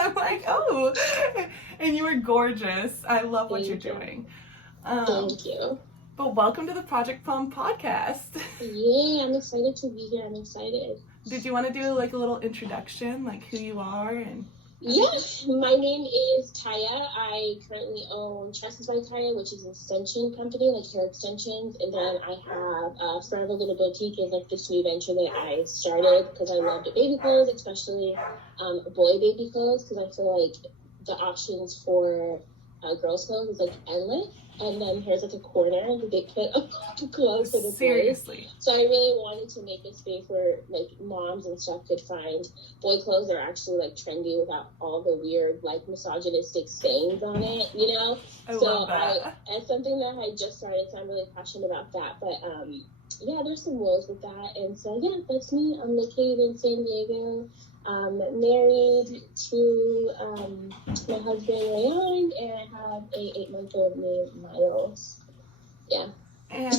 I'm like, oh, and you are gorgeous. I love what you're Thank you. doing. Thank you. But welcome to the Project Plum podcast. Yeah, I'm excited to be here. I'm excited. Did you want to do like a little introduction, like who you are and? Yeah, my name is Tiyya. I currently own Tresses by Tiyya, which is an extension company, like hair extensions. And then I have Forever Little Boutique is like this new venture that I started because I loved baby clothes, especially boy baby clothes, because I feel like the options for girls' clothes is like endless. And then here's like a corner, the big pit of clothes for the Seriously. boys. So I really wanted to make a space where like moms and stuff could find boy clothes that are actually like trendy without all the weird like misogynistic stains on it, you know? I love that. It's something that I just started, so I'm really passionate about that. But yeah, there's some woes with that. And so yeah, that's me. I'm located in San Diego. Married to my husband Rayon, and I have a 8-month-old named Miles. Yeah. And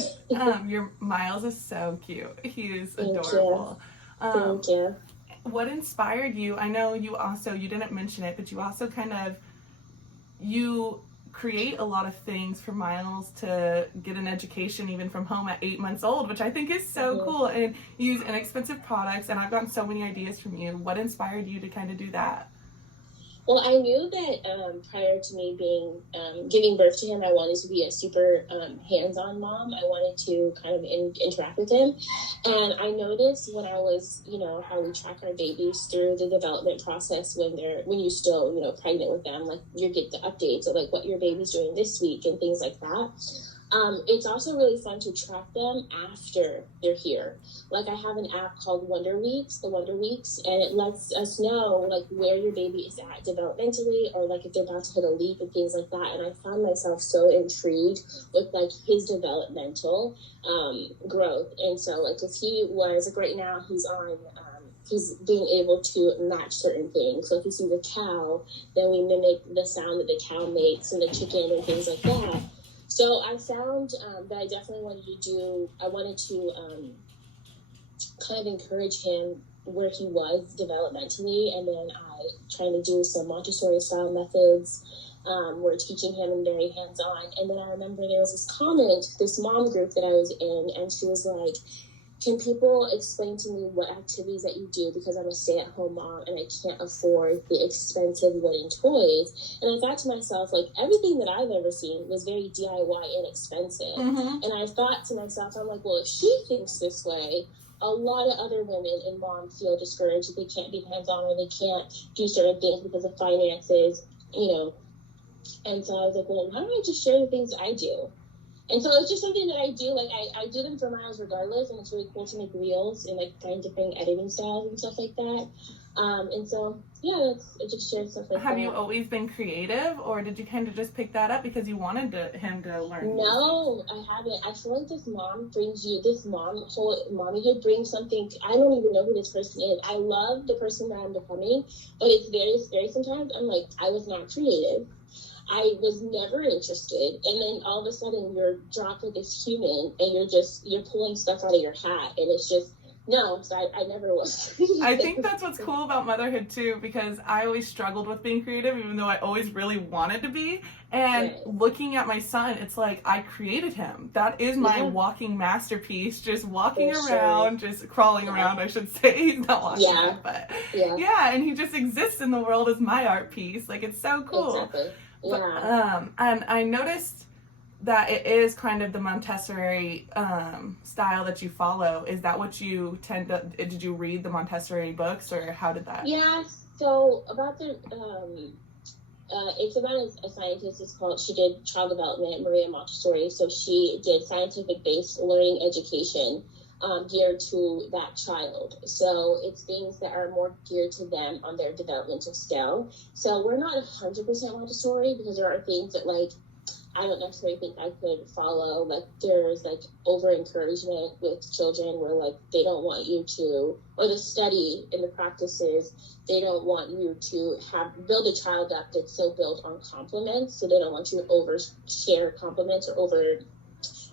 your Miles is so cute. He is adorable. Thank you. What inspired you? I know you didn't mention it, but you create a lot of things for Miles to get an education even from home at 8 months old, which I think is so cool. And you use inexpensive products, and I've gotten so many ideas from you. What inspired you to kind of do that? Well, I knew that prior to me giving birth to him, I wanted to be a super hands-on mom. I wanted to kind of interact with him. And I noticed when I was, how we track our babies through the development process when you still, pregnant with them, like you get the updates of like what your baby's doing this week and things like that. It's also really fun to track them after they're here. Like I have an app called the Wonder Weeks, and it lets us know like where your baby is at developmentally, or like if they're about to hit a leap and things like that. And I found myself so intrigued with like his developmental growth. And so like if he was like right now he's being able to match certain things. So if you see the cow, then we mimic the sound that the cow makes, and the chicken and things like that. So I found that I definitely wanted to kind of encourage him where he was developmentally, and then I trying to do some Montessori style methods. We're teaching him and very hands-on. And then I remember there was this mom group that I was in, and she was like, can people explain to me what activities that you do, because I'm a stay-at-home mom and I can't afford the expensive wooden toys. And I thought to myself, like, everything that I've ever seen was very DIY inexpensive. Mm-hmm. And I thought to myself, I'm like, well, if she thinks this way, a lot of other women and moms feel discouraged if they can't be hands-on or they can't do certain things because of finances, And so I was like, well, why don't I just share the things I do? And so it's just something that I do. Like I do them for Miles regardless, and it's really cool to make reels and like find different editing styles and stuff like that. And so yeah, I just share stuff like that. Have you always been creative, or did you kind of just pick that up because you wanted him to learn? No, I haven't. I feel like this whole mommyhood brings something. I don't even know who this person is. I love the person that I'm becoming, but it's very sometimes I'm like, I was not creative. I was never interested, and then all of a sudden you're dropped with this human, and you're pulling stuff out of your hat, and it's just no. So I never was. I think that's what's cool about motherhood too, because I always struggled with being creative, even though I always really wanted to be. And looking at my son, it's like I created him. That is my walking masterpiece. Just walking around, just crawling around, I should say. He's not walking, but and he just exists in the world as my art piece. Like it's so cool. Exactly. Yeah. And I noticed that it is kind of the Montessori style that you follow. Is that what you did you read the Montessori books, or how did that? Yeah, so about the, it's about a scientist, she did child development, Maria Montessori, so she did scientific-based learning education geared to that child. So it's things that are more geared to them on their developmental scale. So we're not 100% Montessori, because there are things that like I don't necessarily think I could follow. Like there's like over encouragement with children where like they don't want you to, or the study and the practices, they don't want you to build a child up that's so built on compliments. So they don't want you to overshare compliments or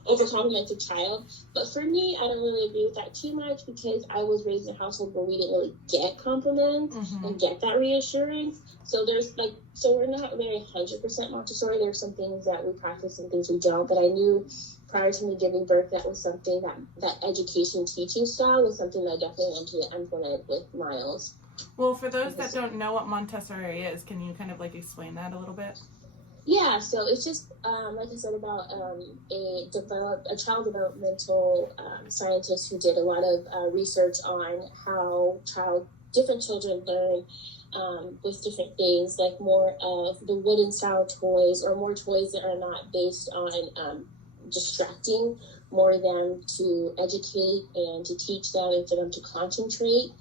overcompliment the child. But for me, I don't really agree with that too much, because I was raised in a household where we didn't really get compliments and get that reassurance. So we're not very 100% Montessori. There's some things that we practice and things we don't. But I knew prior to me giving birth, that was something that education teaching style was something that I definitely wanted to implement with Miles. Well, for those that don't know what Montessori is, can you kind of like explain that a little bit? Yeah, so it's just like I said, about a child developmental scientist who did a lot of research on how different children learn with different things, like more of the wooden style toys, or more toys that are not based on distracting, more than to educate and to teach them and for them to concentrate.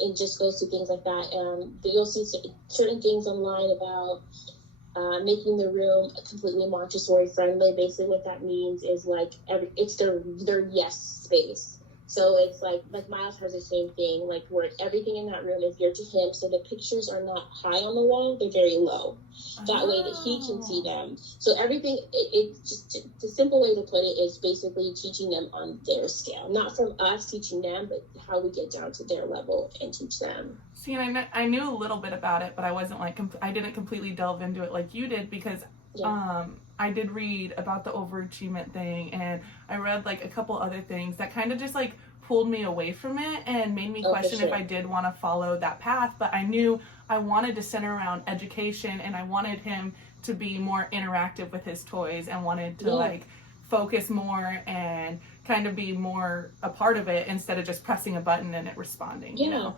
It just goes to things like that. But you'll see certain things online about making the room completely Montessori friendly. Basically what that means is like it's their yes space. So it's like Miles has the same thing, like where everything in that room is geared to him. So the pictures are not high on the wall, they're very low. That way that he can see them. So everything, it's just the simple way to put it is basically teaching them on their scale. Not from us teaching them, but how we get down to their level and teach them. See, and I knew a little bit about it, but I wasn't like, I didn't completely delve into it like you did, because I did read about the overachievement thing, and I read like a couple other things that kind of just like pulled me away from it and made me question if I did want to follow that path. But I knew I wanted to center around education, and I wanted him to be more interactive with his toys, and wanted to like focus more and kind of be more a part of it instead of just pressing a button and it responding, you know?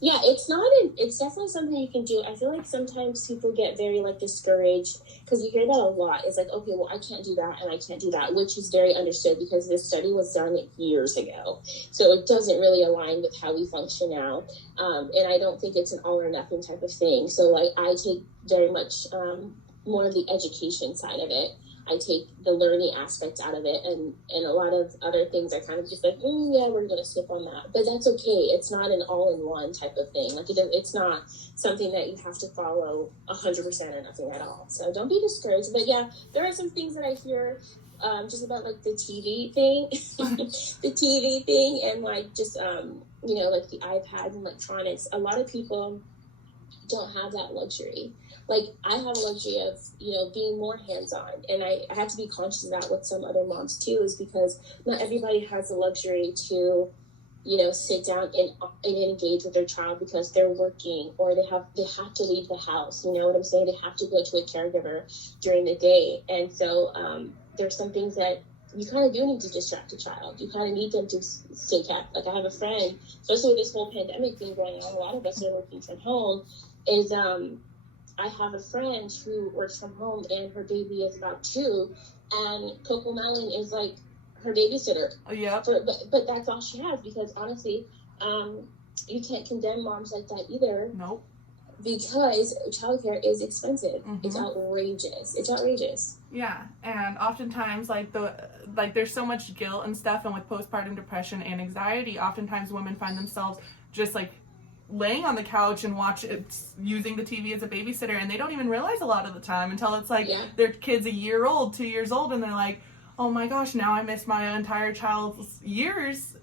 Yeah, it's definitely something you can do. I feel like sometimes people get very like discouraged, because you hear that a lot. It's like, okay, well, I can't do that and I can't do that, which is very understood, because this study was done years ago. So it doesn't really align with how we function now. And I don't think it's an all or nothing type of thing. So like I take very much more of the education side of it. I take the learning aspects out of it, and a lot of other things are kind of just like, yeah, we're going to skip on that. But that's okay. It's not an all-in-one type of thing. Like it's not something that you have to follow 100% or nothing at all. So don't be discouraged. But yeah, there are some things that I hear just about like the TV thing, and like just, like the iPads and electronics. A lot of people don't have that luxury. Like I have a luxury of, being more hands-on, and I have to be conscious of that with some other moms too, is because not everybody has the luxury to, sit down and engage with their child because they're working, or they have to leave the house. You know what I'm saying? They have to go to a caregiver during the day. And so there's some things that you kind of do need to distract a child. You kind of need them to stay kept. Like I have a friend, especially with this whole pandemic thing going on, a lot of us are working from home, is I have a friend who works from home, and her baby is about 2, and Coco Melon is like her babysitter. Oh, yeah. But that's all she has, because honestly, you can't condemn moms like that either. Nope. Because childcare is expensive. It's outrageous. Yeah, and oftentimes there's so much guilt and stuff, and with postpartum depression and anxiety, oftentimes women find themselves just like laying on the couch and using the TV as a babysitter, and they don't even realize a lot of the time until it's like their kid's a year old, 2 years old, and they're like, oh my gosh, now I miss my entire child's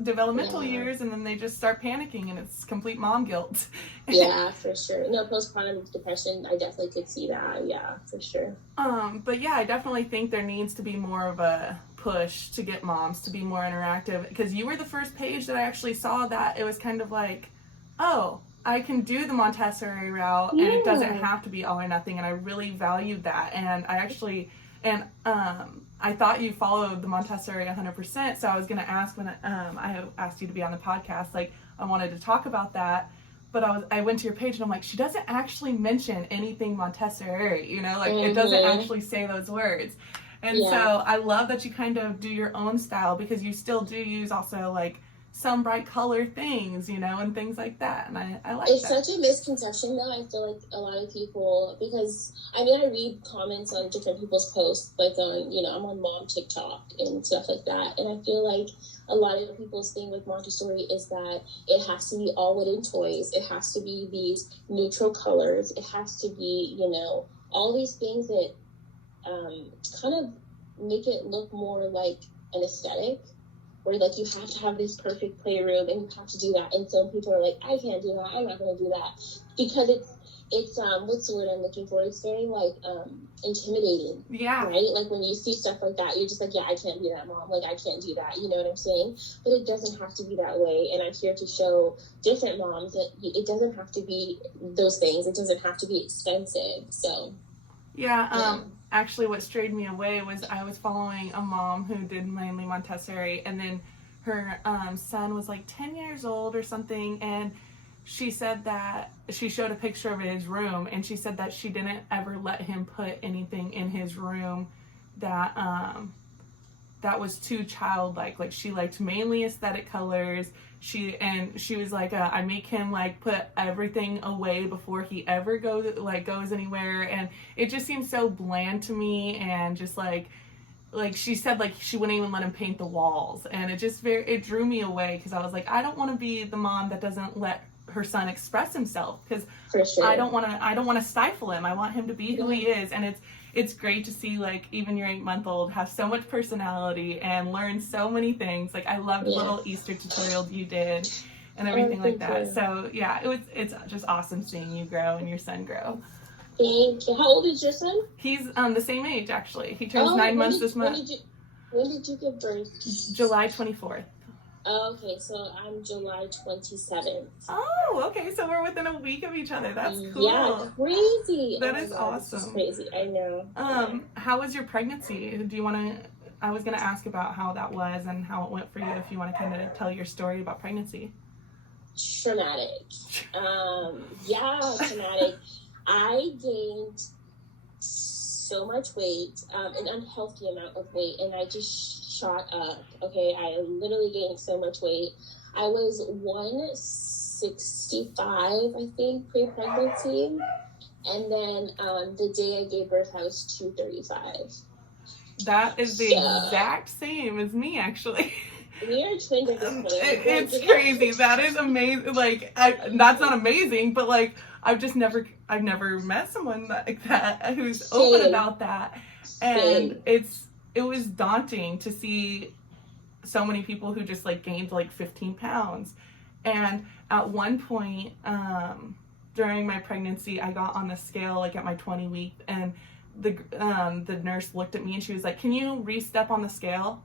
developmental years, and then they just start panicking, and it's complete mom guilt. Yeah, for sure. No, postpartum depression, I definitely could see that. Yeah, for sure. But yeah, I definitely think there needs to be more of a push to get moms to be more interactive, because you were the first page that I actually saw that it was kind of like, oh, I can do the Montessori route, and it doesn't have to be all or nothing, and I really valued that. And I actually, I thought you followed the Montessori 100%, so I was going to ask when I asked you to be on the podcast, like, I wanted to talk about that, but I went to your page, and I'm like, she doesn't actually mention anything Montessori, it doesn't actually say those words. And so I love that you kind of do your own style, because you still do use also, like, some bright color things, and things like that. And I like it's that. It's such a misconception, though. I feel like a lot of people, because, I read comments on different people's posts, like on, I'm on mom TikTok and stuff like that. And I feel like a lot of people's thing with Montessori is that it has to be all wooden toys. It has to be these neutral colors. It has to be, all these things that kind of make it look more like an aesthetic, where like you have to have this perfect playroom and you have to do that. And some people are like, I can't do that. I'm not going to do that, because it's what's the word I'm looking for? It's very like intimidating. Yeah. Right? Like when you see stuff like that, you're just like, yeah, I can't be that mom. Like I can't do that. You know what I'm saying? But it doesn't have to be that way. And I'm here to show different moms that it doesn't have to be those things. It doesn't have to be expensive. So. Yeah. Actually, what strayed me away was I was following a mom who did mainly Montessori, and then her son was like 10 years old or something, and she said that she showed a picture of his room, and she said that she didn't ever let him put anything in his room that that was too childlike. Like she liked mainly aesthetic colors. She was like, I make him like put everything away before he ever goes anywhere, and it just seemed so bland to me, and just like she said, like she wouldn't even let him paint the walls, and it drew me away, because I was like, I don't want to be the mom that doesn't let her son express himself, because sure. I don't want to stifle him. I want him to be who he is, and it's great to see like even your 8-month-old have so much personality and learn so many things. Like I loved the little Easter tutorial you did and everything like that. So yeah, it's just awesome seeing you grow and your son grow. Thank you. How old is your son? He's the same age actually. He turns 9 months this month. When did you give birth? July 24th. Oh, okay, so I'm July 27th. Oh, okay, so we're within a week of each other. That's cool. Yeah, crazy. That is awesome. This is crazy, I know. How was your pregnancy? Do you want to, I was going to ask about how that was and how it went for you, if you want to kind of tell your story about pregnancy. Traumatic. Traumatic. I gained so much weight, an unhealthy amount of weight, and I just shot up. Okay, I literally gained so much weight. I was 165, I think, pre-pregnancy, and then the day I gave birth, I was 235. That is the exact same as me, actually. We are twins at this point. It's crazy. That is amazing. Like, that's not amazing, but like, I've never met someone like that who's open about that, and it was daunting to see so many people who just like gained like 15 pounds. And at one point during my pregnancy, I got on the scale like at my 20 week, and the nurse looked at me and she was like, "Can you re-step on the scale?"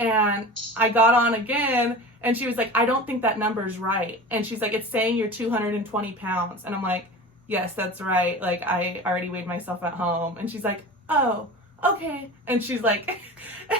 And I got on again, and she was like, "I don't think that number's right." And she's like, "It's saying you're 220 pounds. And I'm like, "Yes, that's right. Like, I already weighed myself at home." And she's like, "Oh, okay." And she's like,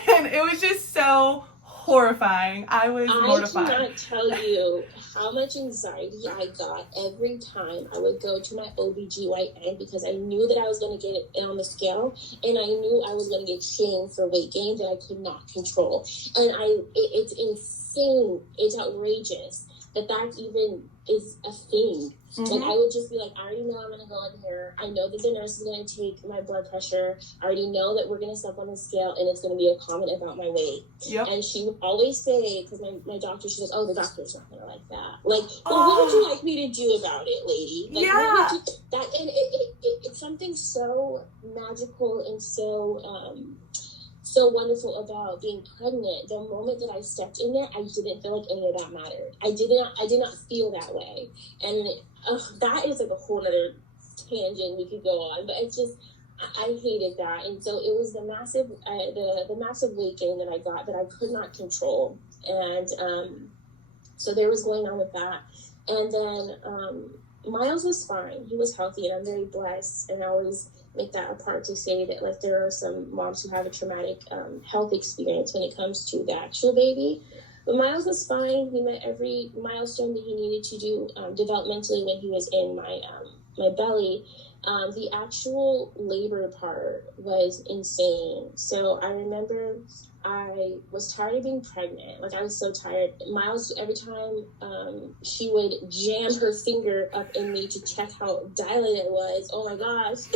and it was just so horrifying. I was mortified. I cannot tell you how much anxiety I got every time I would go to my OBGYN, because I knew that I was going to get it on the scale, and I knew I was going to get shamed for weight gain that I could not control. And it's insane. It's outrageous that even is a thing. Mm-hmm. Like, I would just be like, I already know I'm going to go in here. I know that the nurse is going to take my blood pressure. I already know that we're going to step on the scale, and it's going to be a comment about my weight. Yep. And she would always say, because my doctor, she goes, "Oh, the doctor's not going to like that." Like, well, what would you like me to do about it, lady? Like, and it's something so magical and so wonderful about being pregnant. The moment that I stepped in there, I didn't feel like any of that mattered. I did not feel that way. And that is like a whole other tangent we could go on, but it's just, I hated that. And so it was the massive weight gain that I got that I could not control. And so there was going on with that. And then Miles was fine. He was healthy, and I'm very blessed. And I always make that a part to say that, like, there are some moms who have a traumatic health experience when it comes to the actual baby. But Miles was fine. He met every milestone that he needed to do developmentally when he was in my belly. The actual labor part was insane. So I remember I was tired of being pregnant. Like, I was so tired. Miles, every time she would jam her finger up in me to check how dilated it was. Oh my gosh.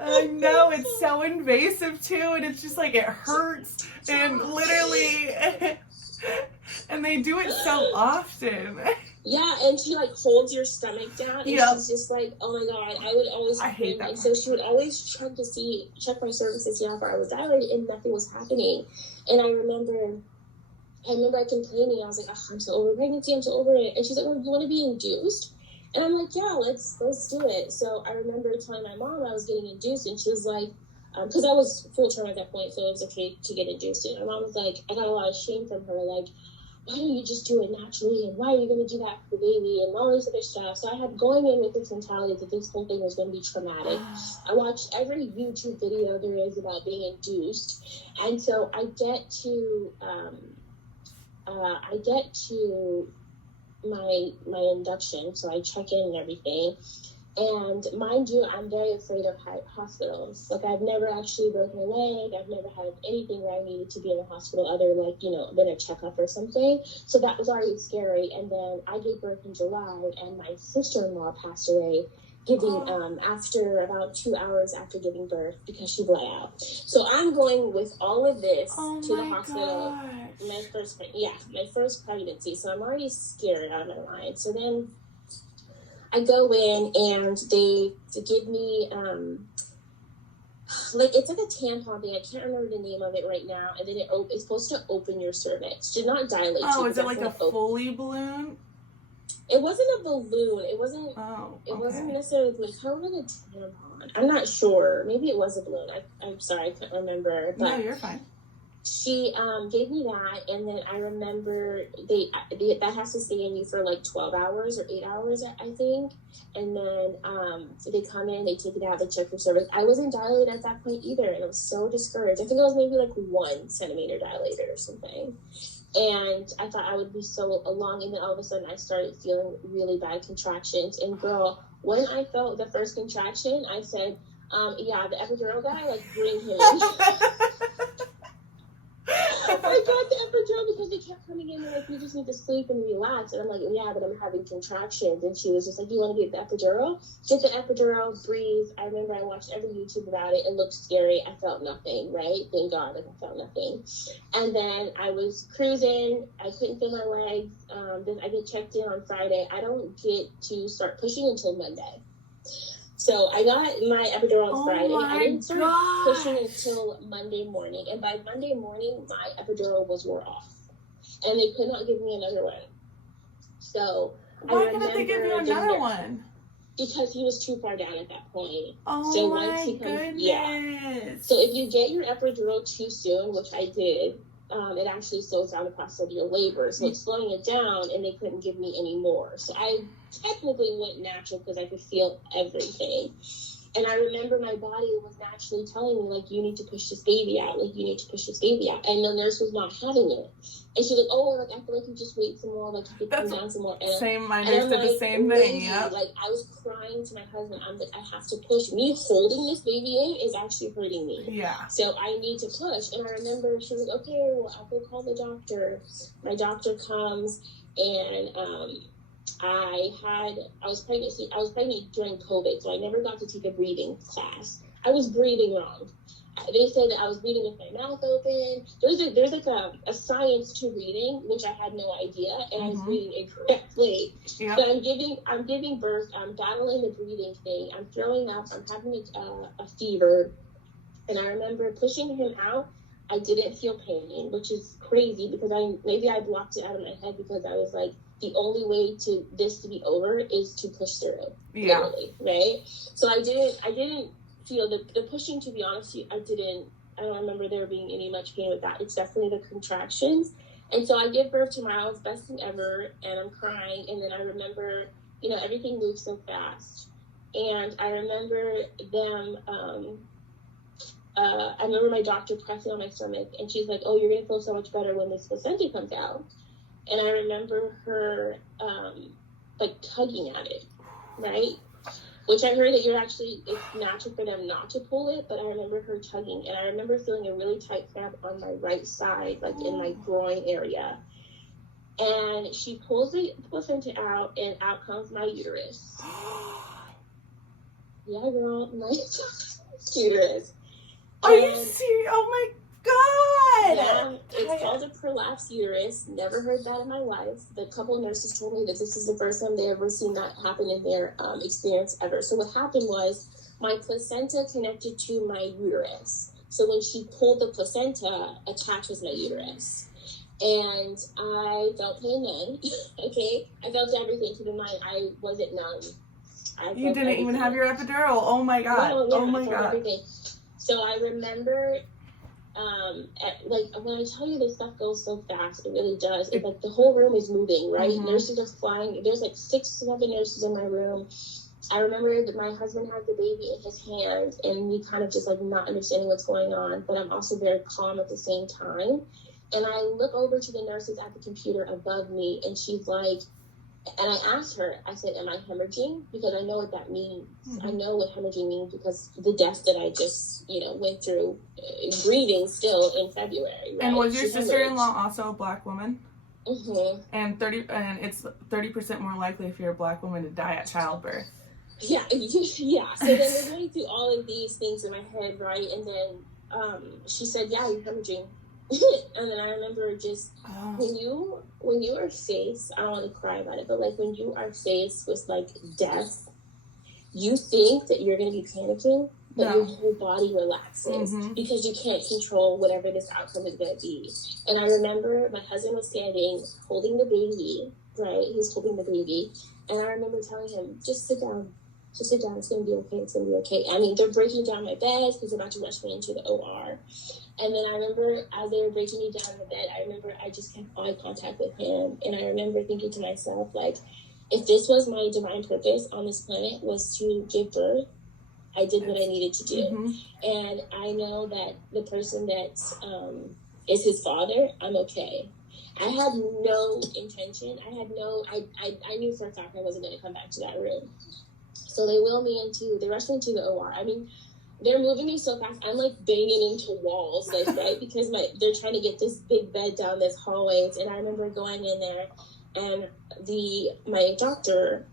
I know, it's so invasive too, and it's just like, it hurts, and literally And they do it so often. Yeah, and she like holds your stomach down, and she's just like, oh my god, I would always hate that. And so she would always check my cervix to see how far I was dilated, and nothing was happening. And I remember I complaining. I was like, oh, I'm so over pregnancy, I'm so over it. And she's like, oh, you want to be induced? And I'm like, yeah, let's do it. So I remember telling my mom I was getting induced, and she was like, because I was full term at that point, so it was okay to get induced. And my mom was like, I got a lot of shame from her, like, why don't you just do it naturally, and why are you going to do that for the baby, and all this other stuff. So I had going in with this mentality that this whole thing was going to be traumatic. I watched every YouTube video there is about being induced, and so I get to my induction, so I check in and everything. And mind you, I'm very afraid of hospitals. Like, I've never actually broken a leg. I've never had anything where I needed to be in the hospital other, like, than a checkup or something. So that was already scary. And then I gave birth in July, and my sister-in-law passed away after about 2 hours after giving birth because she bled out. So I'm going with all of this to the hospital. Gosh. My first pregnancy. So I'm already scared out of my mind. So then I go in, and they give me, it's like a tampon thing. I can't remember the name of it right now. And then it's supposed to open your cervix. Did not dilate. Oh, is it like a Foley balloon? It wasn't a balloon. It wasn't. It wasn't necessarily a balloon. It's kind of like a tampon. I'm not sure. Maybe it was a balloon. I'm sorry, I can't remember. But no, you're fine. She gave me that, and then I remember that has to stay in you for like 12 hours or 8 hours, I think. And then they come in, they take it out, they check your cervix. I wasn't dilated at that point either, and I was so discouraged. I think I was maybe like 1 centimeter dilated or something. And I thought I would be so along, and then all of a sudden I started feeling really bad contractions. And girl, when I felt the first contraction, I said, yeah, the epidural guy, like, bring him in. I got the epidural because they kept coming in and like, you just need to sleep and relax. And I'm like, yeah, but I'm having contractions. And she was just like, you want to get the epidural? Get the epidural, breathe. I remember I watched every YouTube about it. It looked scary. I felt nothing, right? Thank God, like, I felt nothing. And then I was cruising. I couldn't feel my legs. Then I get checked in on Friday. I don't get to start pushing until Monday. So I got my epidural on Friday. I didn't start pushing until Monday morning. And by Monday morning, my epidural was wore off. And they could not give me another one. So why couldn't they give you another one? Because he was too far down at that point. Oh, so my goodness. Yeah. So if you get your epidural too soon, which I did, it actually slows down the process of your labor. So it's slowing it down, and they couldn't give me any more. So I technically went natural because I could feel everything. And I remember my body was naturally telling me, like, you need to push this baby out. Like, you need to push this baby out. And the nurse was not having it. And she's like, oh, like, I feel like you just wait some more. Like, you could come down some more. And my nurse did the same thing, yeah. Like, I was crying to my husband. I'm like, I have to push. Me holding this baby in is actually hurting me. Yeah. So I need to push. And I remember she was like, okay, well, I'll go call the doctor. My doctor comes, and I was pregnant during COVID, so I never got to take a breathing class. I was breathing wrong. They said that I was breathing with my mouth open. There's like a science to breathing, which I had no idea, and I was breathing incorrectly. Yep. So I'm giving birth. I'm battling the breathing thing. I'm throwing up. I'm having a fever, and I remember pushing him out. I didn't feel pain, which is crazy because I blocked it out of my head because I was like, the only way to this to be over is to push through. Yeah. Literally, right? So I didn't feel the pushing, to be honest with you, I don't remember there being any much pain with that. It's definitely the contractions. And so I give birth to my best thing ever, and I'm crying, and then I remember, everything moves so fast. And I remember them, I remember my doctor pressing on my stomach, and she's like, oh, you're going to feel so much better when this placenta comes out. And I remember her, tugging at it, right? Which I heard that it's natural for them not to pull it, but I remember her tugging. And I remember feeling a really tight cramp on my right side, like in my groin area. And she pulls the placenta out, and out comes my uterus. Yeah, girl, my uterus. Are you serious? Oh my God! Yeah, it's called a prolapse uterus. Never heard that in my life. The couple of nurses told me that this is the first time they ever seen that happen in their experience ever. So what happened was my placenta connected to my uterus. So when she pulled the placenta, attached was my uterus. And I felt pain then. Okay? I felt everything. Keep in mind, I wasn't numb. You didn't even have your epidural. Oh my God. No, yeah, oh my I felt God. everything. So I remember, like when I tell you this stuff goes so fast, it really does. It's like the whole room is moving, right? Mm-hmm. Nurses are flying. There's like 6, 7 nurses in my room. I remember that my husband had the baby in his hand, and we kind of just like not understanding what's going on, but I'm also very calm at the same time. And I look over to the nurses at the computer above me, and she's like, and I asked her, I said, am I hemorrhaging? Because I know what that means. Mm-hmm. I know what hemorrhaging means because the death that I just, went through, grieving still in February. Right? And was your sister-in-law also a Black woman? Mm-hmm. And it's 30% more likely if you're a Black woman to die at childbirth. Yeah, yeah. So then we're going through all of these things in my head, right? And then she said, yeah, you're hemorrhaging. And then I remember just when you are faced, I don't want to cry about it, but like when you are faced with like death, you think that you're going to be panicking, but your whole body relaxes because you can't control whatever this outcome is going to be. And I remember my husband was standing holding the baby, right? He was holding the baby. And I remember telling him, just sit down. Just sit down. It's going to be okay. It's going to be okay. I mean, they're breaking down my bed because they're about to rush me into the OR. And then I remember as they were breaking me down in the bed, I remember I just kept eye contact with him. And I remember thinking to myself, like, if this was my divine purpose on this planet was to give birth, I did what I needed to do. Mm-hmm. And I know that the person that is his father, I'm okay. I had no intention. I knew for a fact I wasn't going to come back to that room. So they rushed me into the OR. I mean, they're moving me so fast. I'm like banging into walls, like, right? Because they're trying to get this big bed down this hallway. And I remember going in there and my doctor,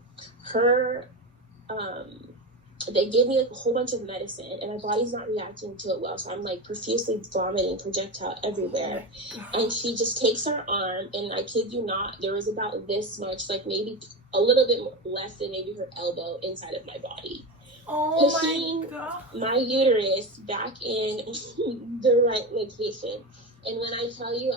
they gave me like a whole bunch of medicine and my body's not reacting to it well. So I'm like profusely vomiting projectile everywhere. And she just takes her arm and I kid you not, there was about this much, like maybe a little bit less than maybe her elbow inside of my body. Oh pushing my God. My uterus back in the right location. And when I tell you,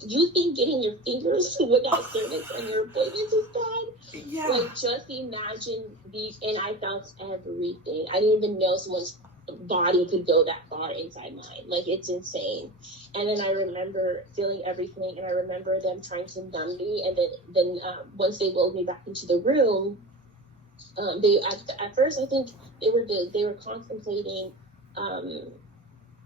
you think getting your fingers without cervix and your appointments is bad? Yeah. Like, just imagine and I felt everything. I didn't even know someone's body could go that far inside mine. Like, it's insane. And then I remember feeling everything, and I remember them trying to numb me. And then once they wheeled me back into the room, they at first I think they were contemplating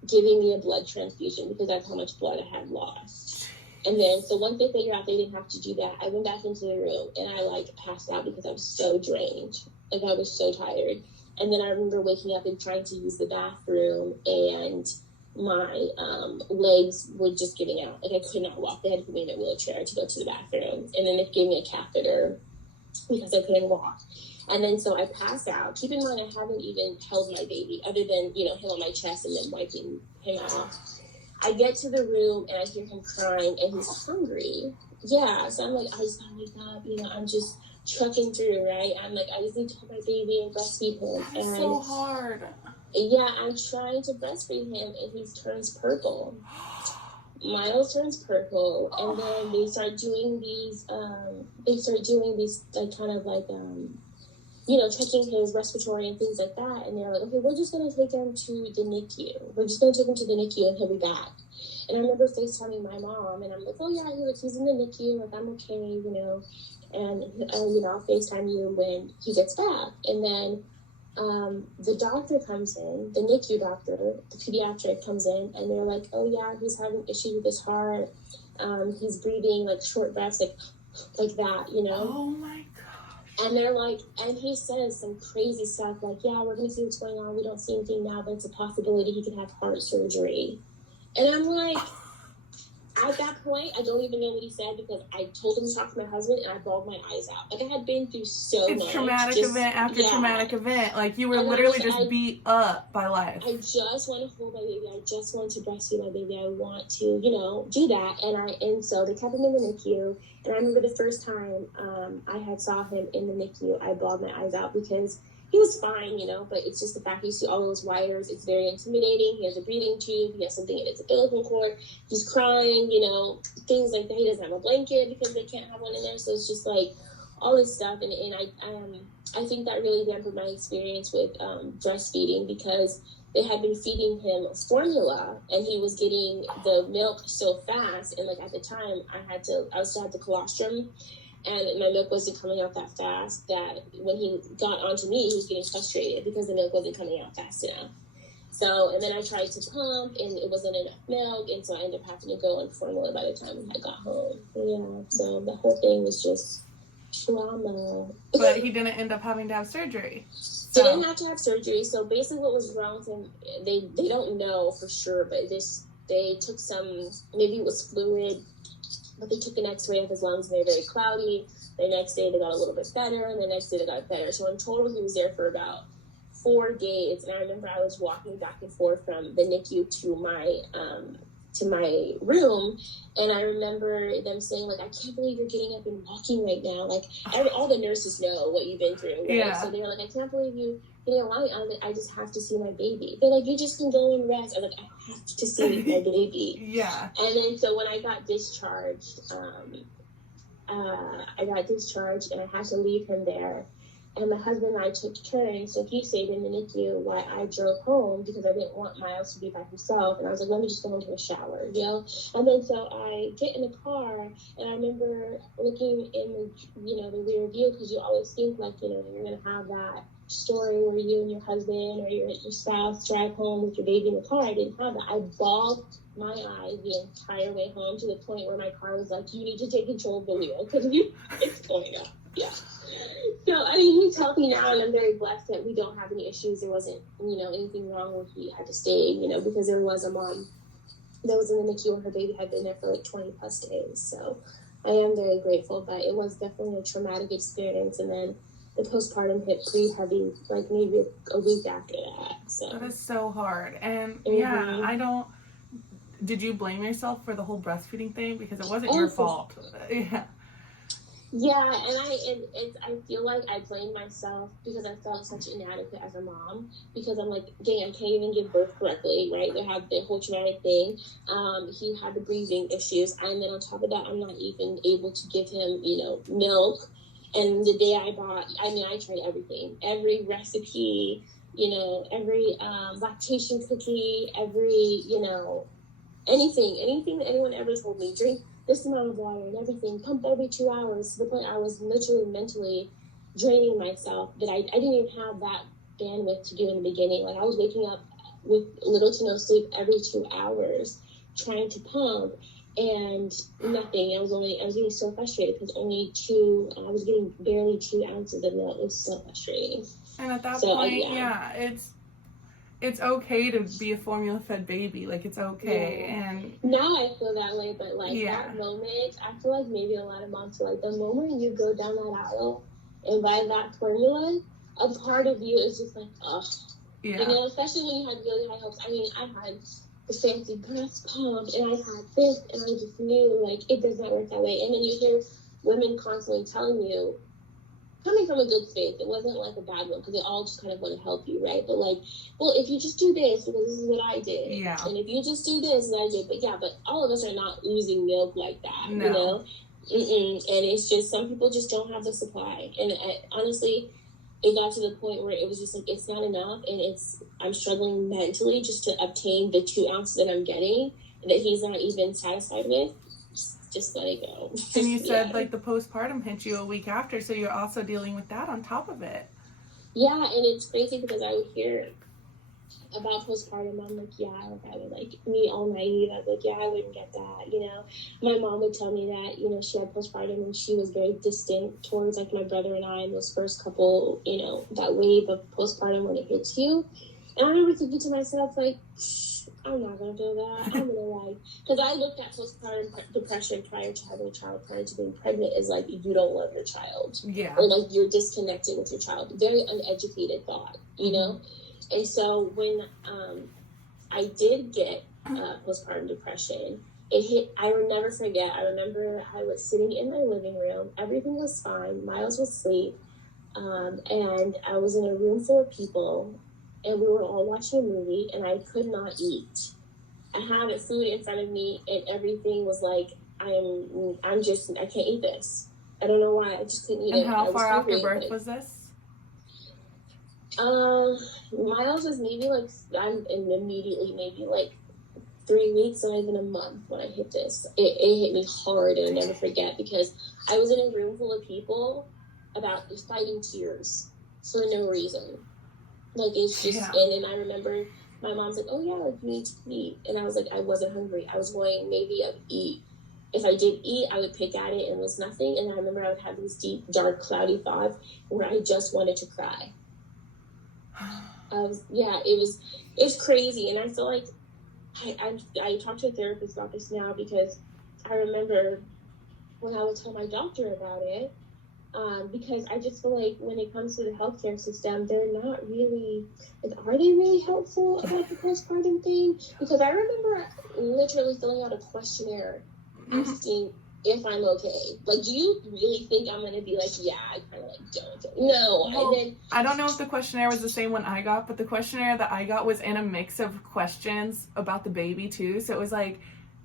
giving me a blood transfusion because that's how much blood I had lost. And then so once they figured out they didn't have to do that, I went back into the room and I like passed out because I was so drained. Like, I was so tired. And then I remember waking up and trying to use the bathroom, and my legs were just giving out. Like, I could not walk. They had to put me in a wheelchair to go to the bathroom. And then they gave me a catheter because I couldn't walk. And then so I passed out. Keep in mind, I haven't even held my baby other than, him on my chest and then wiping him off. I get to the room and I hear him crying and he's hungry. Yeah, so I'm like, I just gotta wake up. I'm just trucking through, right? I'm like, I just need to hold my baby and breastfeed him. It's and so hard. Yeah, I'm trying to breastfeed him and he turns purple. Miles turns purple, and then they start doing these like kind of like checking his respiratory and things like that. And they're like, okay, we're just going to take him to the NICU. We're just going to take him to the NICU and he'll be back. And I remember FaceTiming my mom and I'm like, oh yeah, he's in the NICU. Like, I'm okay, and I'll FaceTime you when he gets back. And then the doctor comes in, the NICU doctor, the pediatric comes in, and they're like, oh yeah, he's having issues with his heart. He's breathing like short breaths, like that, Oh my gosh. And they're like, and he says some crazy stuff like, yeah, we're going to see what's going on. We don't see anything now, but it's a possibility he could have heart surgery. And I'm like, at that point, I don't even know what he said because I told him to talk to my husband and I bawled my eyes out. Like, I had been through so much. Traumatic event after traumatic event. Like, you were literally just beat up by life. I just want to hold my baby. I just want to breastfeed my baby. I want to, you know, do that. And so they kept him in the NICU. And I remember the first time I had saw him in the NICU, I bawled my eyes out because he was fine, you know, but it's just the fact you see all those wires. It's very intimidating. He has a breathing tube. He has something in his umbilical cord. He's crying, you know, things like that. He doesn't have a blanket because they can't have one in there. So it's just like all this stuff. And I think that really dampened my experience with breastfeeding because they had been feeding him formula and he was getting the milk so fast. And like at the time I still had the colostrum. And my milk wasn't coming out that fast, that when he got onto me, he was getting frustrated because the milk wasn't coming out fast enough. So, and then I tried to pump, and it wasn't enough milk, and so I ended up having to go on formula by the time I got home. Yeah, so the whole thing was just trauma. But he didn't end up having to have surgery. So. He didn't have to have surgery. So basically what was wrong with him, they don't know for sure, but they took some, maybe it was fluid, but they took an x-ray of his lungs and they were very cloudy. The next day they got a little bit better, and the next day they got better. So in total he was there for about 4 days. And I remember I was walking back and forth from the NICU to my room, and I remember them saying, like, I can't believe you're getting up and walking right now. Like, all the nurses know what you've been through, right? Yeah. So they're like, I can't believe you know, I just have to see my baby. They're like, you just can go and rest. I'm like, I have to see my baby. Yeah. And then so when I got discharged, and I had to leave him there. And my husband and I took turns. So he stayed in the NICU while I drove home because I didn't want Miles to be by himself. And I was like, let me just go into a shower, you know? And then so I get in the car, and I remember looking in the rear view, because you always think like, you know, you're going to have that story where you and your husband or your spouse drive home with your baby in the car. I didn't have that. I bawled my eyes the entire way home to the point where my car was like, you need to take control of the wheel because it's going up. Yeah. So, I mean, he's healthy now, and I'm very blessed that we don't have any issues. There wasn't, you know, anything wrong when he had to stay, you know, because there was a mom that was in the NICU and her baby had been there for like 20 plus days. So I am very grateful, but it was definitely a traumatic experience. And then the postpartum hit pretty heavy, like maybe a week after that. So that is so hard. And yeah, did you blame yourself for the whole breastfeeding thing? Because it wasn't your fault. Yeah. Yeah, and I feel like I blamed myself because I felt such inadequate as a mom, because I'm like, dang, I can't even give birth correctly, right? They had the whole traumatic thing. He had the breathing issues, and then on top of that, I'm not even able to give him, you know, milk. And the day I tried everything, every recipe, you know, every lactation cookie, every, you know, anything that anyone ever told me, drink this amount of water and everything, pump every 2 hours, to the point I was literally mentally draining myself, that I didn't even have that bandwidth to do in the beginning. Like, I was waking up with little to no sleep every 2 hours trying to pump, and nothing. I was getting so frustrated because I was getting barely 2 ounces of milk. It was so frustrating. And at that point, it's okay to be a formula-fed baby. Like, it's okay. Yeah. And now I feel that way, but like that moment, I feel like maybe a lot of moms feel like the moment you go down that aisle and buy that formula, a part of you is just like, oh, you know, especially when you had really high hopes. I mean, I had the fancy breast pump, and I had this, and I just knew like it does not work that way. And then you hear women constantly telling you, coming from a good faith, it wasn't like a bad one, because they all just kind of want to help you, right? But like, well, if you just do this, because this is what I did, and if you just do this, and I did, but all of us are not oozing milk like that, you know? And it's just, some people just don't have the supply, and honestly, it got to the point where it was just like, it's not enough, and I'm struggling mentally just to obtain the 2 ounces that I'm getting, that he's not even satisfied with. Just let it go. And you said like the postpartum hit you a week after, so you're also dealing with that on top of it. Yeah, and it's crazy because I would hear about postpartum. I'm like, I would like me all naive. I was like, I wouldn't get that. You know, my mom would tell me that, you know, she had postpartum and she was very distant towards like my brother and I in those first couple, you know, that wave of postpartum when it hits you. And I remember thinking to myself, like, I'm not going to do that. I'm going to like, because I looked at postpartum depression prior to having a child, prior to being pregnant, as like, you don't love your child. Yeah. Or like, you're disconnected with your child. Very uneducated thought, you know? And so when I did get postpartum depression, it hit, I will never forget. I remember I was sitting in my living room. Everything was fine. Miles was asleep. And I was in a room full of people, and we were all watching a movie, and I could not eat. I had food in front of me, and everything was like, I can't eat this. I don't know why. I just couldn't eat it. And how far after birth was this? Miles was maybe like, immediately maybe like 3 weeks, not even a month when I hit this. It hit me hard, and I'll never forget, because I was in a room full of people about fighting tears for no reason. Like, it's just, and then I remember my mom's like, oh yeah, like, you need to eat. And I was like, I wasn't hungry. I was going, maybe I'd eat. If I did eat, I would pick at it and it was nothing. And I remember I would have these deep, dark, cloudy thoughts where I just wanted to cry. It was crazy. And I feel like I talked to a therapist about this now, because I remember when I would tell my doctor about it, because I just feel like when it comes to the healthcare system, they're not really, like, are they really helpful about the postpartum thing? Because I remember literally filling out a questionnaire asking if I'm okay. Like, do you really think I'm going to be like, yeah, I kind of like don't? No. Well, and then, I don't know if the questionnaire was the same one I got, but the questionnaire that I got was in a mix of questions about the baby too. So it was like,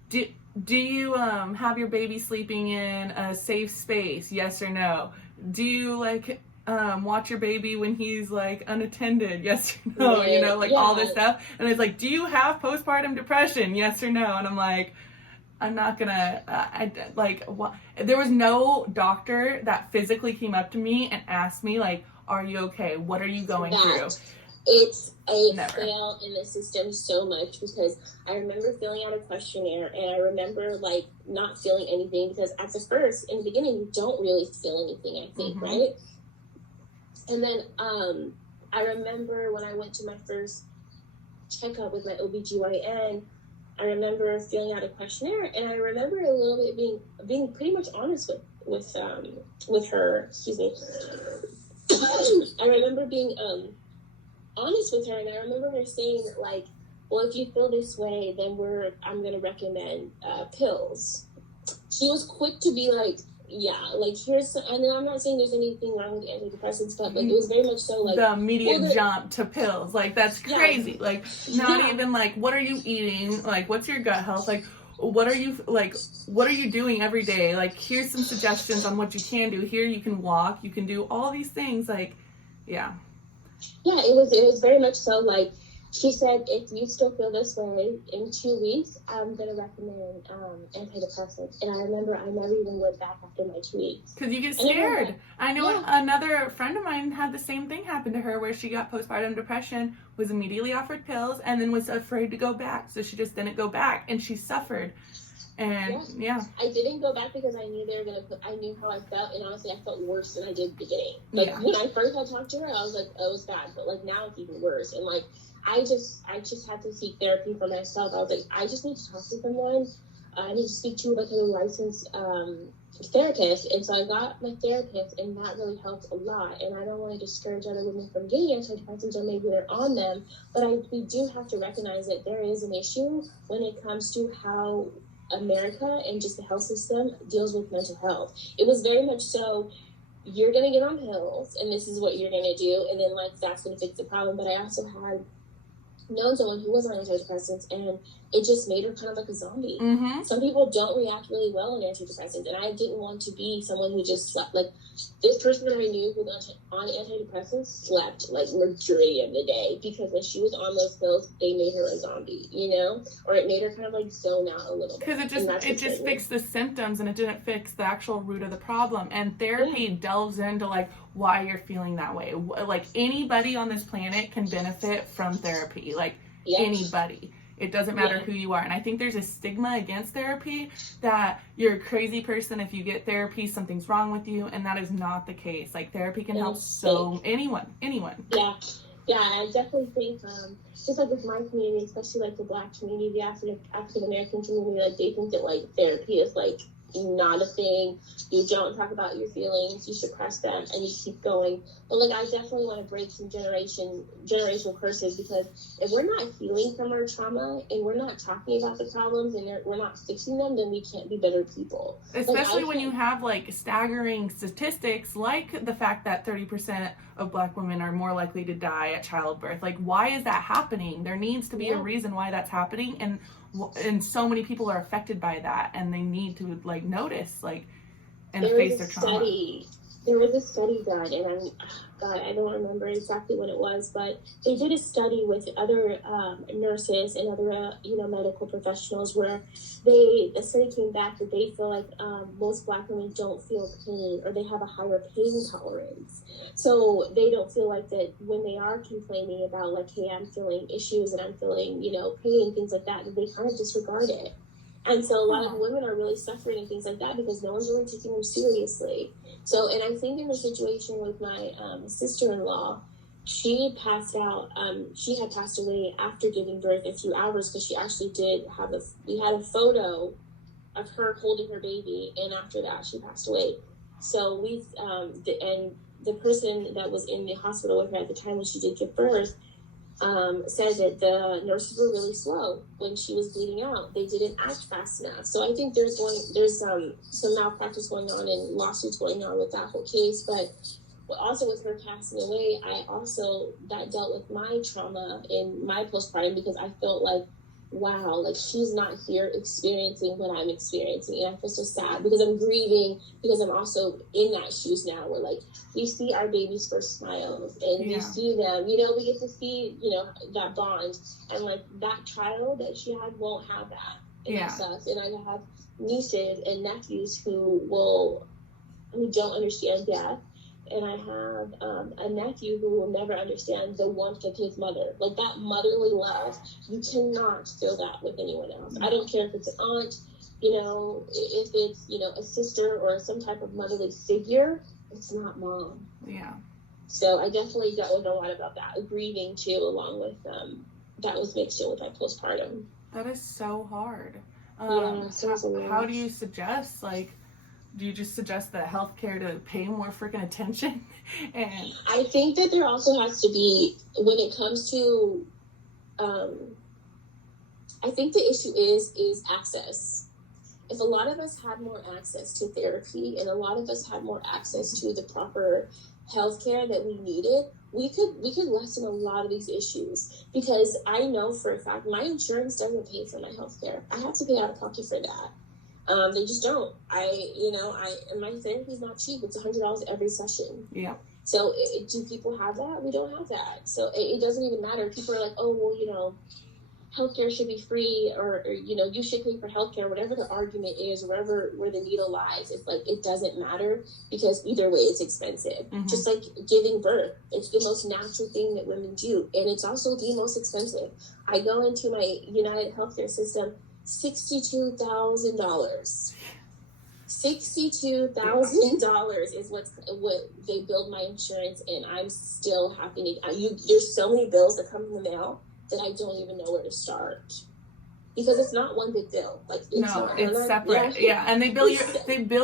do you have your baby sleeping in a safe space? Yes or no? Do you like watch your baby when he's like unattended? Yes or no? Right. You know, like all this stuff. And it's like, do you have postpartum depression? Yes or no? And I'm like, I'm not gonna, there was no doctor that physically came up to me and asked me, like, are you okay? What are you going through? It's a fail in the system so much, because I remember filling out a questionnaire, and I remember, like, not feeling anything, because at the first, in the beginning, you don't really feel anything, I think, right? And then I remember when I went to my first checkup with my OBGYN, I remember filling out a questionnaire, and I remember a little bit being pretty much honest with her. Excuse me. I remember being honest with her, and I remember her saying, like, well, if you feel this way, then I'm going to recommend pills. She was quick to be like, yeah, like, and then I'm not saying there's anything wrong with antidepressants, but like, it was very much so like the immediate jump to pills. Like, that's crazy. Yeah. Like, not even like, what are you eating? Like, what's your gut health? Like, what are you doing every day? Like, here's some suggestions on what you can do. Here, you can walk, you can do all these things. Like, yeah. Yeah, it was very much so like, she said, if you still feel this way, in 2 weeks, I'm going to recommend antidepressants. And I remember I never even went back after my 2 weeks. Because you get scared. I know another friend of mine had the same thing happen to her, where she got postpartum depression, was immediately offered pills, and then was afraid to go back. So she just didn't go back, and she suffered. And I didn't go back because I knew they were going to I knew how I felt, and honestly, I felt worse than I did at the beginning. Like, when I first had talked to her, I was like, oh, it was bad. But like, now it's even worse. And like, I just had to seek therapy for myself. I was like, I just need to talk to someone. I need to speak to like a licensed therapist. And so I got my therapist, and that really helped a lot. And I don't want to discourage other women from getting antidepressants, or maybe they're on them, but we do have to recognize that there is an issue when it comes to how America and just the health system deals with mental health. It was very much so, you're going to get on pills, and this is what you're going to do, and then like, that's going to fix the problem. But I also had known someone who was on antidepressants, and it just made her kind of like a zombie. Some people don't react really well on antidepressants, and I didn't want to be someone who just slept. Like, this person that I knew who was on antidepressants slept like majority of the day, because when she was on those pills, they made her a zombie, you know, or it made her kind of like zone out a little bit. Because it just fixed the symptoms, and it didn't fix the actual root of the problem. And therapy delves into like why you're feeling that way. Like, anybody on this planet can benefit from therapy. Like, anybody. It doesn't matter who you are. And I think there's a stigma against therapy, that you're a crazy person if you get therapy, something's wrong with you, and that is not the case. Like, therapy can help anyone. Yeah, Yeah, I definitely think, just like with my community, especially like the Black community, the African American community, like they think that like therapy is like not a thing. You don't talk about your feelings, you suppress them, and you keep going. But like, I definitely want to break some generational curses, because if we're not healing from our trauma and we're not talking about the problems and we're not fixing them, then we can't be better people. Especially when you have like staggering statistics, like the fact that 30% of Black women are more likely to die at childbirth. Like, why is that happening? There needs to be a reason why that's happening, and so many people are affected by that, and they need to like notice, like, and face their trauma. There was a study done, and I don't remember exactly what it was, but they did a study with other nurses and other medical professionals, where the study came back that they feel like most Black women don't feel pain, or they have a higher pain tolerance. So they don't feel like that when they are complaining about like, hey, I'm feeling issues and I'm feeling pain, things like that they kind of disregard it. And so a lot of women are really suffering and things like that because no one's really taking them seriously. So, and I think in the situation with my sister-in-law, she passed out. She had passed away after giving birth a few hours, because she actually did have we had a photo of her holding her baby, and after that she passed away. So and the person that was in the hospital with her at the time when she did give birth, said that the nurses were really slow when she was bleeding out. They didn't act fast enough. So I think there's some malpractice going on and lawsuits going on with that whole case. But also with her passing away, that dealt with my trauma in my postpartum, because I felt like, wow, like she's not here experiencing what I'm experiencing. And I feel so sad because I'm grieving, because I'm also in that shoes now, where like we see our baby's first smiles and we see them, we get to see, that bond. And like that child that she had won't have that. And that sucks. And I have nieces and nephews who don't understand death. And I have a nephew who will never understand the warmth of his mother. Like that motherly love, you cannot feel that with anyone else. I don't care if it's an aunt, if it's, a sister or some type of motherly figure, it's not mom. Yeah. So I definitely dealt with a lot about that, grieving too, along with, that was mixed in with my postpartum. That is so hard. So how do you suggest, like, do you just suggest that healthcare to pay more freaking attention? And I think that there also has to be, when it comes to, I think the issue is access. If a lot of us had more access to therapy, and a lot of us had more access to the proper healthcare that we needed, we could lessen a lot of these issues. Because I know for a fact my insurance doesn't pay for my healthcare. I have to pay out of pocket for that. They just don't. And my therapy is not cheap. It's $100 every session. Yeah. So do people have that? We don't have that. So it doesn't even matter. People are like, oh, well, healthcare should be free, or you should pay for healthcare, whatever the argument is, where the needle lies. It's like, it doesn't matter, because either way it's expensive. Mm-hmm. Just like giving birth. It's the most natural thing that women do. And it's also the most expensive. I go into my United Healthcare system, $62,000. $62,000 is what they billed my insurance, and I'm still having to. There's so many bills that come in the mail that I don't even know where to start, because it's not one big bill. Like it's separate. Yeah, and they bill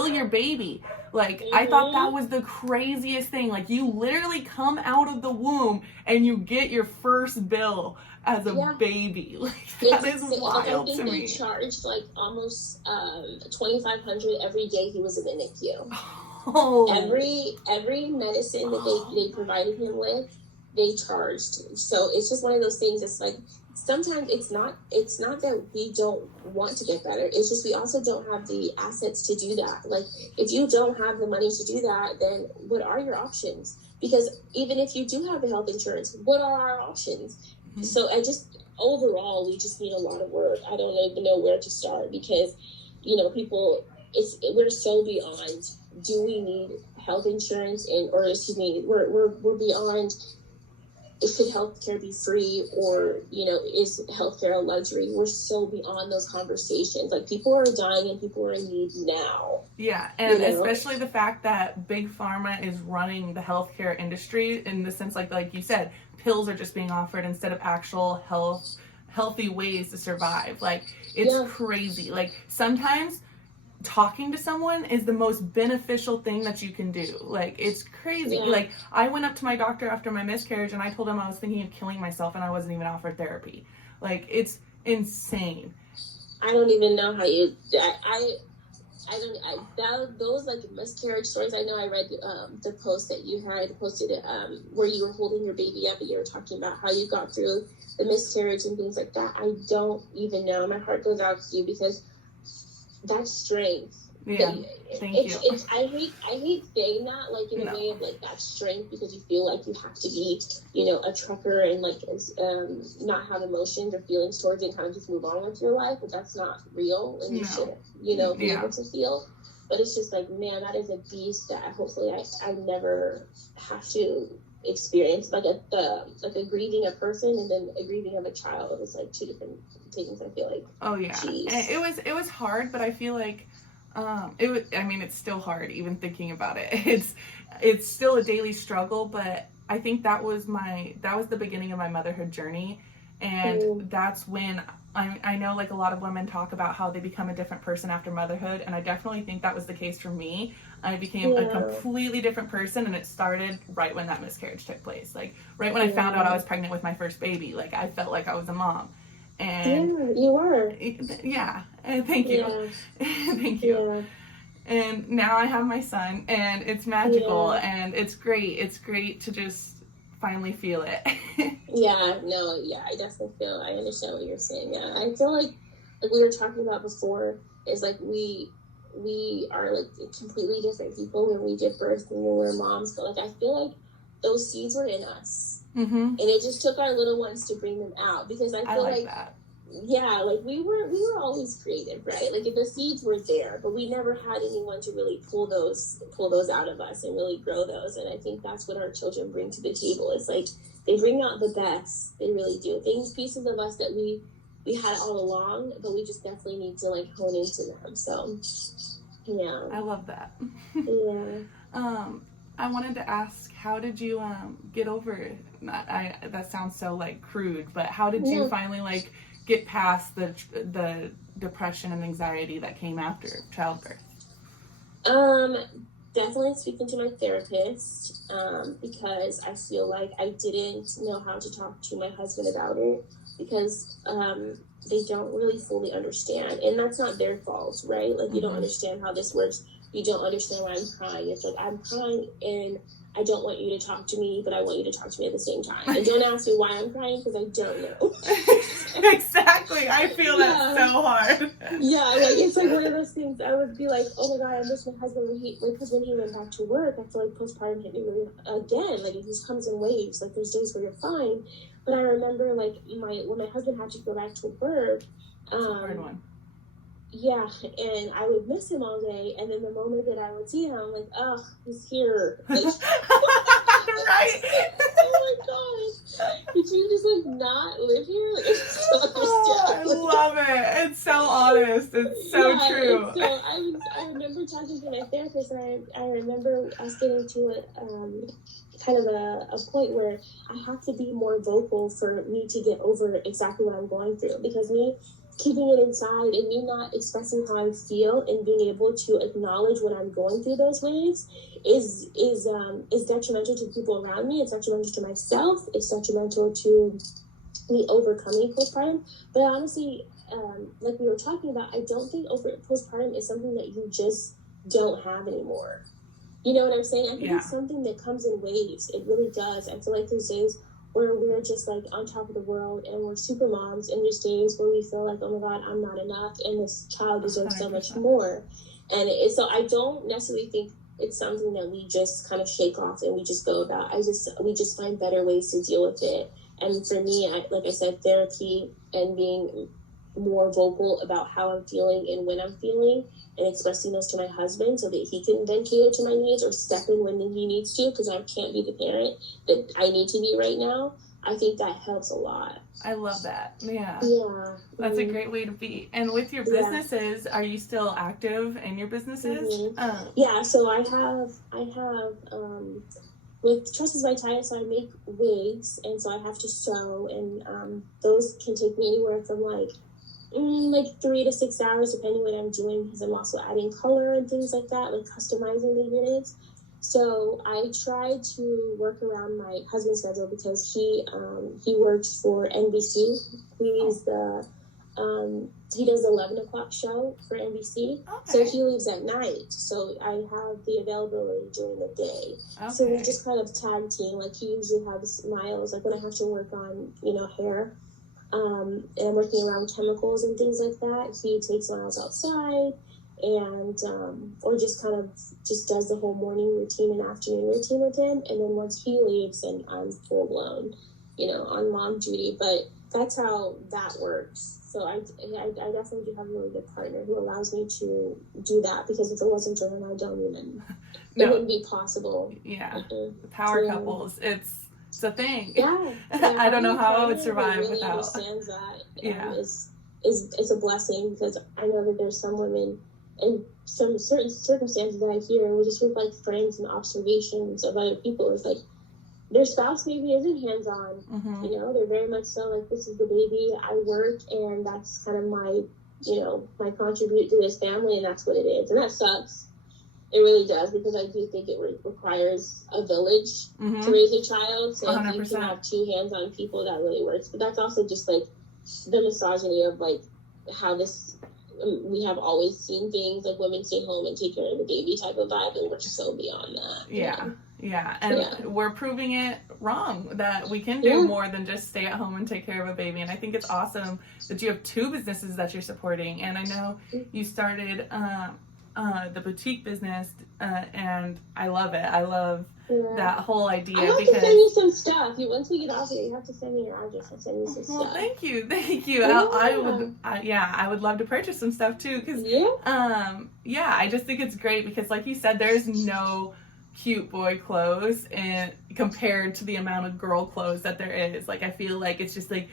your baby. Like, I thought that was the craziest thing. Like, you literally come out of the womb and you get your first bill as a baby. Like, that is wild to me. They charged like almost $2,500 every day he was in the NICU. Oh. Every medicine that they provided him with, they charged. So it's just one of those things. It's like, sometimes it's not that we don't want to get better. It's just we also don't have the assets to do that. Like, if you don't have the money to do that, then what are your options? Because even if you do have the health insurance, what are our options? Mm-hmm. So overall, we just need a lot of work. I don't even know where to start, because, we're so beyond, do we need health insurance, we're beyond, should healthcare be free, or, is healthcare a luxury? We're so beyond those conversations. Like, people are dying and people are in need now. Yeah, and especially the fact that Big Pharma is running the healthcare industry, in the sense, like you said, pills are just being offered instead of actual healthy ways to survive. Like, it's crazy. Like, sometimes talking to someone is the most beneficial thing that you can do. Like, it's crazy. Like, I went up to my doctor after my miscarriage and I told him I was thinking of killing myself and I wasn't even offered therapy. Like, it's insane. I don't even know how you those like miscarriage stories. I know I read the post that you had posted where you were holding your baby up and you were talking about how you got through the miscarriage and things like that. I don't even know. My heart goes out to you because that's strength. Yeah, thank you. I hate saying that, like, in a way of like that's strength because you feel like you have to be, you know, a trucker and like not have emotions or feelings towards it and kind of just move on with your life, but that's not real and you should, you know, be able to feel. But it's just like, man, that is a beast that hopefully I never have to experience. Like a grieving a person and then a grieving of a child is like two different things, I feel like. Oh yeah. Jeez. And it was hard, but I feel like it's still hard even thinking about it. It's still a daily struggle, but I think that was the beginning of my motherhood journey. And that's when I know, like, a lot of women talk about how they become a different person after motherhood, and I definitely think that was the case for me. I became a completely different person, and it started right when that miscarriage took place. Like, right when I found out I was pregnant with my first baby, like, I felt like I was a mom. And you were. Yeah, and thank you. Thank you. Yeah. And now I have my son, and it's magical, and it's great. It's great to just finally feel it. I definitely I understand what you're saying. Yeah, I feel like we were talking about before, is like we are like completely different people when we give birth and when we're moms, but like I feel like those seeds were in us, and it just took our little ones to bring them out, because I feel like that. Yeah, like we were always creative, right? Like, if the seeds were there, but we never had anyone to really pull those out of us and really grow those. And I think that's what our children bring to the table. It's like they bring out the best. They really do. Pieces of us that we had all along, but we just definitely need to like hone into them. So, yeah. I love that. Yeah. I wanted to ask, how did you get over that sounds so like crude, but how did you finally like get past the depression and anxiety that came after childbirth? Definitely speaking to my therapist, because I feel like I didn't know how to talk to my husband about it, because they don't really fully understand, and that's not their fault, right? Like, you don't understand how this works. You don't understand why I'm crying. It's like, I'm crying and I don't want you to talk to me, but I want you to talk to me at the same time. And don't ask me why I'm crying, because I don't know. Exactly. I feel that so hard. Yeah, like, it's like one of those things. I would be like, oh my God, I miss my husband because when he went back to work, I feel like postpartum hit me again. Like, it just comes in waves. Like, there's days where you're fine. But I remember, like, when my husband had to go back to work, hard one. Yeah, and I would miss him all day, and then the moment that I would see him, I'm like, oh, he's here. Like, right? Oh my God. Did you just, like, not live here? Like, I love it. It's so honest. It's so true. So I remember talking to my therapist, and I remember us getting to kind of a point where I have to be more vocal for me to get over exactly what I'm going through, because me keeping it inside and me not expressing how I feel and being able to acknowledge when I'm going through those waves is detrimental to people around me. It's detrimental to myself. It's detrimental to me overcoming postpartum. But honestly, like we were talking about, I don't think postpartum is something that you just don't have anymore. You know what I'm saying? I think it's something that comes in waves. It really does. I feel like there's days where we're just like on top of the world and we're super moms, and there's days where we feel like, oh my God, I'm not enough and this child deserves 100%. So much more. And so I don't necessarily think it's something that we just kind of shake off and we just go about. We just find better ways to deal with it. And for me, like I said, therapy and being more vocal about how I'm feeling and when I'm feeling, and expressing those to my husband so that he can then cater to my needs or step in when he needs to, because I can't be the parent that I need to be right now. I think that helps a lot. I love that. Yeah. Yeah. That's a great way to be. And with your businesses, are you still active in your businesses? Yeah, so I have with Tresses by Tiyya, so I make wigs, and so I have to sew, and those can take me anywhere from like 3 to 6 hours, depending what I'm doing, because I'm also adding color and things like that, like customizing the units. So I try to work around my husband's schedule because he works for NBC. He does the 11 o'clock show for NBC. Okay. So he leaves at night. So I have the availability during the day. Okay. So we just kind of tag team. Like, he usually has miles, like when I have to work on, hair, and I'm working around chemicals and things like that, he takes miles outside, and or just kind of just does the whole morning routine and afternoon routine with him. And then once he leaves, then I'm full blown, on mom duty. But that's how that works. So I definitely do have a really good partner who allows me to do that, because if it wasn't for him, it wouldn't be possible. Yeah, power couples, it's a thing. Yeah. I don't know how I would survive really without. Understands that. It's a blessing, because I know that there's some women in some certain circumstances that I hear, just with like friends and observations of other people, it's like their spouse maybe isn't hands-on. Mm-hmm. They're very much so like, this is the baby, I work, and that's kind of my, my contribute to this family, and that's what it is. And that sucks. It really does, because I do think it requires a village to raise a child. So 100%. If you can have two hands-on people, that really works. But that's also just like the misogyny of like how we have always seen things like women stay home and take care of the baby type of vibe, and we're so beyond that. Yeah, and we're proving it wrong, that we can do more than just stay at home and take care of a baby. And I think it's awesome that you have two businesses that you're supporting. And I know you started the boutique business, and I love it. I love that whole idea. I have to send you some stuff. Once we get off here, you have to send me your address. I'll send you some stuff. Thank you. Yeah. I would love to purchase some stuff too, because I just think it's great, because like you said, there's no cute boy clothes and compared to the amount of girl clothes that there is. Like, I feel like it's just like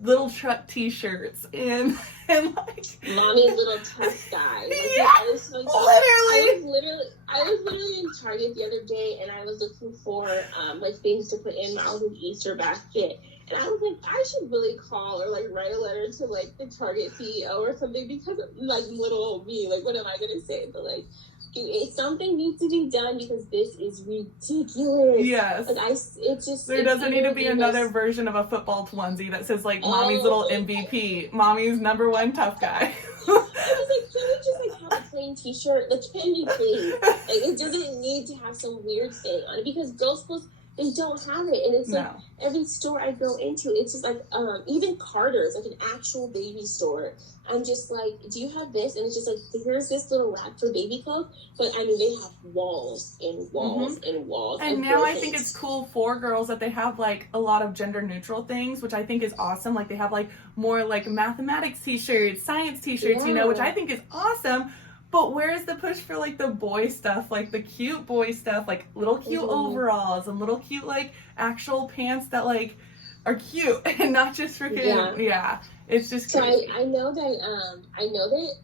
little truck t-shirts and like mommy's little tough guy. Like, I was literally in Target the other day, and I was looking for like things to put in my own Easter basket, and I was like, I should really call or like write a letter to like the Target CEO or something, because like little old me, like what am I gonna say? But like, something needs to be done, because this is ridiculous. Yes. Like, there doesn't need to be another version of a football onesie that says like mommy's little MVP, mommy's number one tough guy. I was like, can we just like have a plain t-shirt? Like, can we please? Like, it doesn't need to have some weird thing on it, because girls' clothes, they don't have it. And it's like every store I go into, it's just like even Carter's, like an actual baby store, I'm just like, do you have this? And it's just like, here's this little rack for baby clothes. But I mean, they have walls and walls and walls. And now I think it's cool for girls that they have like a lot of gender neutral things, which I think is awesome. Like, they have like more like mathematics t-shirts, science t-shirts, which I think is awesome. But where's the push for like the boy stuff, like the cute boy stuff, like little cute overalls and little cute like actual pants that like are cute and not just freaking It's just crazy. So I know that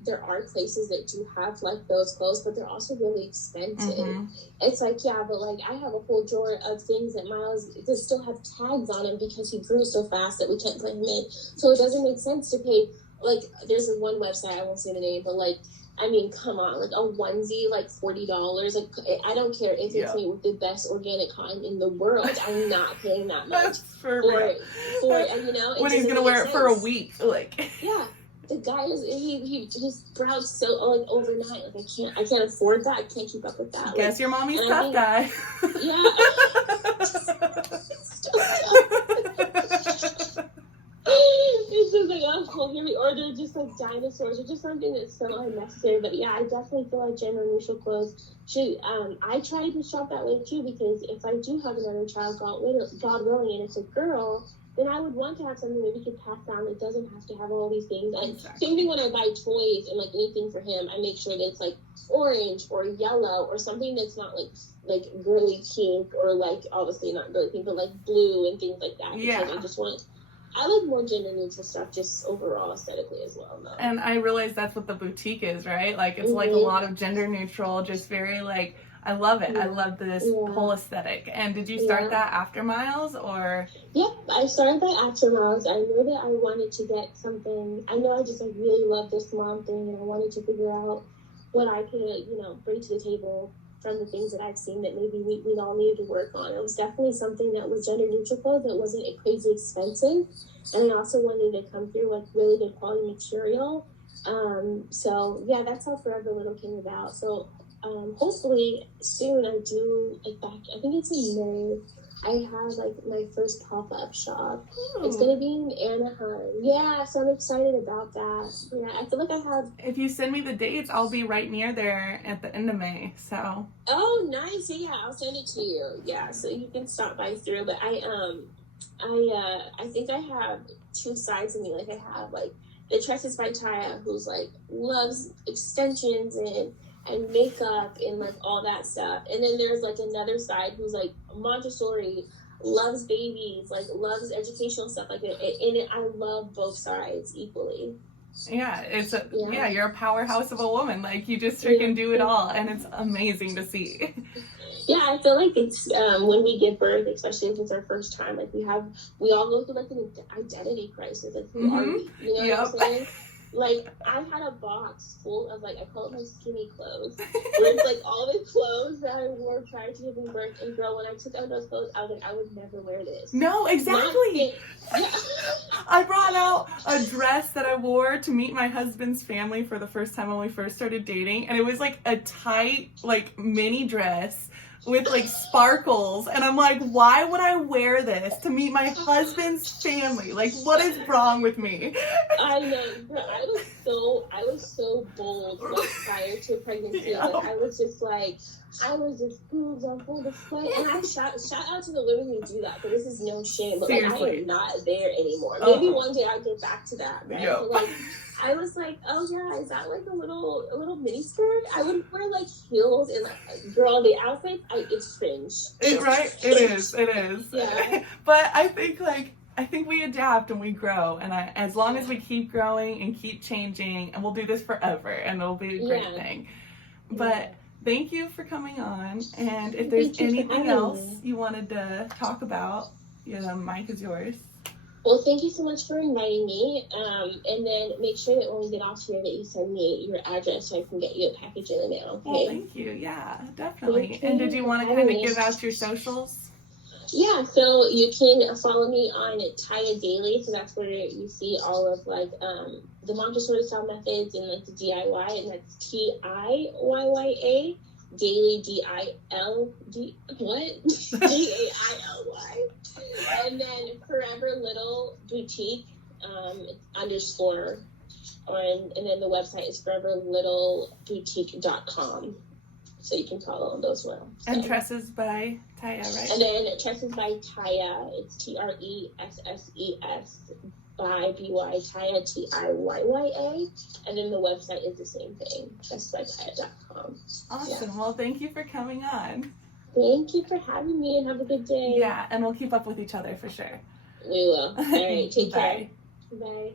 there are places that do have like those clothes, but they're also really expensive. It's like, but like I have a whole drawer of things that Miles that still have tags on him, because he grew so fast that we can't put him in. So it doesn't make sense to pay, like, there's one website, I won't say the name, but like, I mean, come on, like a onesie, like $40. Like, I don't care if it's made with the best organic cotton in the world. I'm not paying that much for it. And when he's gonna wear it for a week, like. Yeah, the guy he sprouts so like overnight. Like, I can't afford that. I can't keep up with that. Guess your mommy's tough guy. Yeah. It's just like, here we order just like dinosaurs or just something that's so unnecessary. But yeah, I definitely feel like gender neutral clothes should. I try to shop that way too, because if I do have another child, God willing, and it's a girl, then I would want to have something that we could pass down that doesn't have to have all these things. And same thing when I buy toys and like anything for him, I make sure that it's like orange or yellow or something that's not like girly pink, or like obviously not girly pink, but like blue and things like that. Because I like more gender neutral stuff, just overall aesthetically as well, though. And I realize that's what the boutique is, right? Like, it's like a lot of gender neutral, just very like, I love it. I Yeah. love this Yeah. whole aesthetic. And did you start Yeah. that after Miles, or? Yep, I started that after Miles. I knew that I wanted to get something. I know I just like really love this mom thing, and I wanted to figure out what I could, you know, bring to the table from the things that I've seen that maybe we all needed to work on. It was definitely something that was gender neutral, that wasn't crazy expensive, and I also wanted to come through with really good quality material. So yeah, that's how Forever Little came about. So hopefully soon I do, like back, I think it's in May, I have like my first pop-up shop. It's gonna be in Anaheim. Yeah, so I'm excited about that. Yeah, I feel like I have. If you send me the dates, I'll be right near there at the end of May. So. Oh, nice. Yeah, I'll send it to you. Yeah, so you can stop by through. But I think I have two sides of me. Like I have like the Tresses by Tiyya, who's like loves extensions and makeup and like all that stuff. And then there's like another side who's like Montessori, loves babies, like loves educational stuff like that. And I love both sides equally. Yeah, yeah, you're a powerhouse of a woman. Like you just freaking do it all, and it's amazing to see. Yeah, I feel like it's when we give birth, especially if it's our first time, like we all go through like an identity crisis. Like who are we? You know what I'm saying? Like, I had a box full of, like, I call it my skinny clothes. Where it's, like, all the clothes that I wore prior to giving birth. And, girl, when I took out those clothes, I was like, I would never wear this. No, exactly. Yeah. I brought out a dress that I wore to meet my husband's family for the first time when we first started dating. And it was, like, a tight, like, mini dress with like sparkles, and I'm like, why would I wear this to meet my husband's family? Like, what is wrong with me? I know, bro. I was so bold, like prior to pregnancy. Yeah. Like I was just boobs on full display, and I shout out to the women who do that. But this is no shame. But like, I am not there anymore. Maybe one day I'll get back to that. Right? Yep. But, like, I was like, oh yeah, is that like a little mini skirt? I would wear like heels and like, girl, the outfit, it's cringe. Right? It is. Yeah. But I think we adapt and we grow, and as long as we keep growing and keep changing, and we'll do this forever, and it'll be a great thing. But thank you for coming on, and if there's anything else you wanted to talk about, the mic is yours. Well, thank you so much for inviting me. And then make sure that when we get off here that you send me your address so I can get you a package in the mail. Okay? Well, thank you. Yeah, definitely. And did you want to kind of give out your socials? Yeah, so you can follow me on Tiyya Daily. So that's where you see all of like the Montessori style methods and like the DIY, and that's Tiyya Daily, D-I-L-D, what? D-A-I-L-Y. And then Forever Little Boutique, underscore, and then the website is foreverlittleboutique.com. So you can follow those well. So. And Tresses by Tiyya, right? And then Tresses by Tiyya, it's Tresses by B-Y, Tiyya, Tiyya. And then the website is the same thing, tressesbytiyya.com. Awesome. Yeah. Well, thank you for coming on. Thank you for having me, and have a good day. Yeah, and we'll keep up with each other for sure. We will. All right, take care. Bye. Bye.